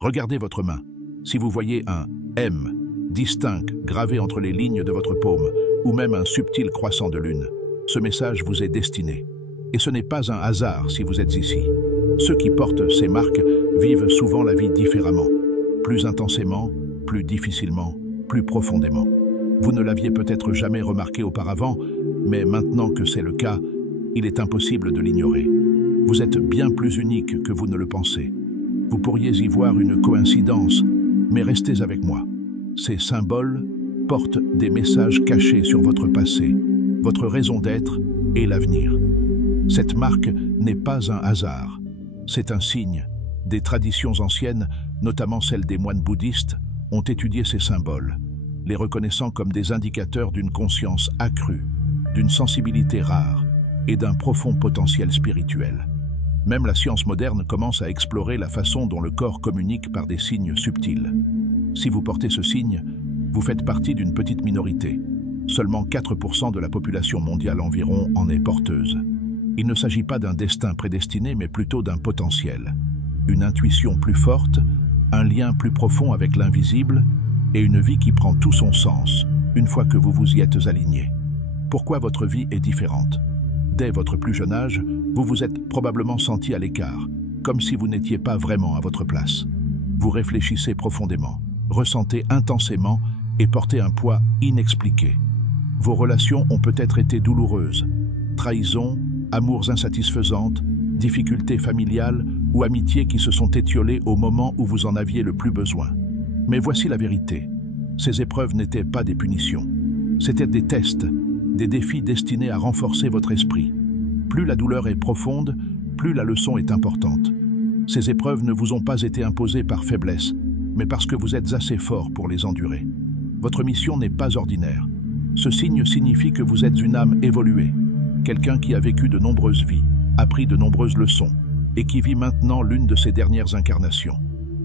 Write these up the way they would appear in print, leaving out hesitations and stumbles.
Regardez votre main. Si vous voyez un M distinct gravé entre les lignes de votre paume, ou même un subtil croissant de lune, ce message vous est destiné. Et ce n'est pas un hasard si vous êtes ici. Ceux qui portent ces marques vivent souvent la vie différemment, plus intensément, plus difficilement, plus profondément. Vous ne l'aviez peut-être jamais remarqué auparavant, mais maintenant que c'est le cas, il est impossible de l'ignorer. Vous êtes bien plus unique que vous ne le pensez. Vous pourriez y voir une coïncidence, mais restez avec moi. Ces symboles portent des messages cachés sur votre passé, votre raison d'être et l'avenir. Cette marque n'est pas un hasard. C'est un signe. Des traditions anciennes, notamment celles des moines bouddhistes, ont étudié ces symboles, les reconnaissant comme des indicateurs d'une conscience accrue, d'une sensibilité rare et d'un profond potentiel spirituel. Même la science moderne commence à explorer la façon dont le corps communique par des signes subtils. Si vous portez ce signe, vous faites partie d'une petite minorité. Seulement 4% de la population mondiale environ en est porteuse. Il ne s'agit pas d'un destin prédestiné, mais plutôt d'un potentiel. Une intuition plus forte, un lien plus profond avec l'invisible et une vie qui prend tout son sens une fois que vous vous y êtes aligné. Pourquoi votre vie est différente? Dès votre plus jeune âge, vous vous êtes probablement senti à l'écart, comme si vous n'étiez pas vraiment à votre place. Vous réfléchissez profondément, ressentez intensément et portez un poids inexpliqué. Vos relations ont peut-être été douloureuses. Trahison, amours insatisfaisantes, difficultés familiales ou amitiés qui se sont étiolées au moment où vous en aviez le plus besoin. Mais voici la vérité. Ces épreuves n'étaient pas des punitions. C'étaient des tests, des défis destinés à renforcer votre esprit. Plus la douleur est profonde, plus la leçon est importante. Ces épreuves ne vous ont pas été imposées par faiblesse, mais parce que vous êtes assez fort pour les endurer. Votre mission n'est pas ordinaire. Ce signe signifie que vous êtes une âme évoluée, quelqu'un qui a vécu de nombreuses vies, appris de nombreuses leçons, et qui vit maintenant l'une de ses dernières incarnations.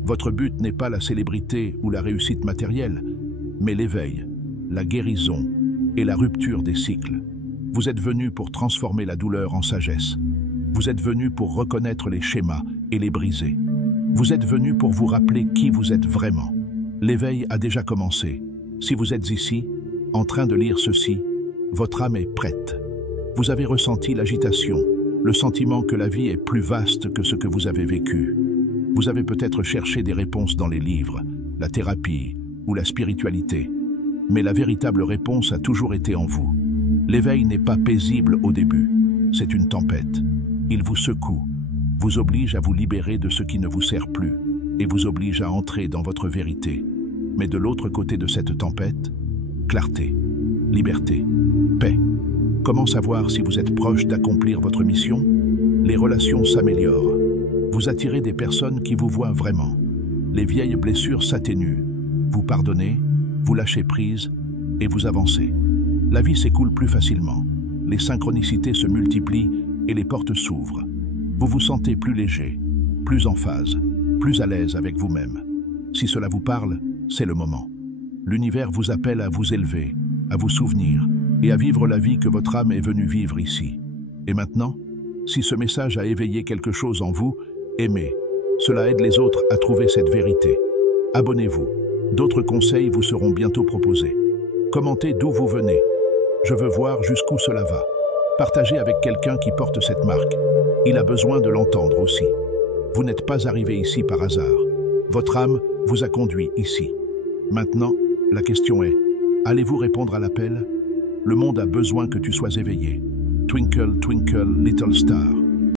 Votre but n'est pas la célébrité ou la réussite matérielle, mais l'éveil, la guérison et la rupture des cycles. Vous êtes venu pour transformer la douleur en sagesse. Vous êtes venu pour reconnaître les schémas et les briser. Vous êtes venu pour vous rappeler qui vous êtes vraiment. L'éveil a déjà commencé. Si vous êtes ici, en train de lire ceci, votre âme est prête. Vous avez ressenti l'agitation, le sentiment que la vie est plus vaste que ce que vous avez vécu. Vous avez peut-être cherché des réponses dans les livres, la thérapie ou la spiritualité. Mais la véritable réponse a toujours été en vous. L'éveil n'est pas paisible au début, c'est une tempête. Il vous secoue, vous oblige à vous libérer de ce qui ne vous sert plus et vous oblige à entrer dans votre vérité. Mais de l'autre côté de cette tempête, clarté, liberté, paix. Comment savoir si vous êtes proche d'accomplir votre mission? Les relations s'améliorent. Vous attirez des personnes qui vous voient vraiment. Les vieilles blessures s'atténuent. Vous pardonnez, vous lâchez prise et vous avancez. La vie s'écoule plus facilement. Les synchronicités se multiplient et les portes s'ouvrent. Vous vous sentez plus léger, plus en phase, plus à l'aise avec vous-même. Si cela vous parle, c'est le moment. L'univers vous appelle à vous élever, à vous souvenir et à vivre la vie que votre âme est venue vivre ici. Et maintenant, si ce message a éveillé quelque chose en vous, aimez. Cela aide les autres à trouver cette vérité. Abonnez-vous. D'autres conseils vous seront bientôt proposés. Commentez d'où vous venez. Je veux voir jusqu'où cela va. Partagez avec quelqu'un qui porte cette marque. Il a besoin de l'entendre aussi. Vous n'êtes pas arrivé ici par hasard. Votre âme vous a conduit ici. Maintenant, la question est, allez-vous répondre à l'appel? Le monde a besoin que tu sois éveillé. Twinkle, twinkle, little star.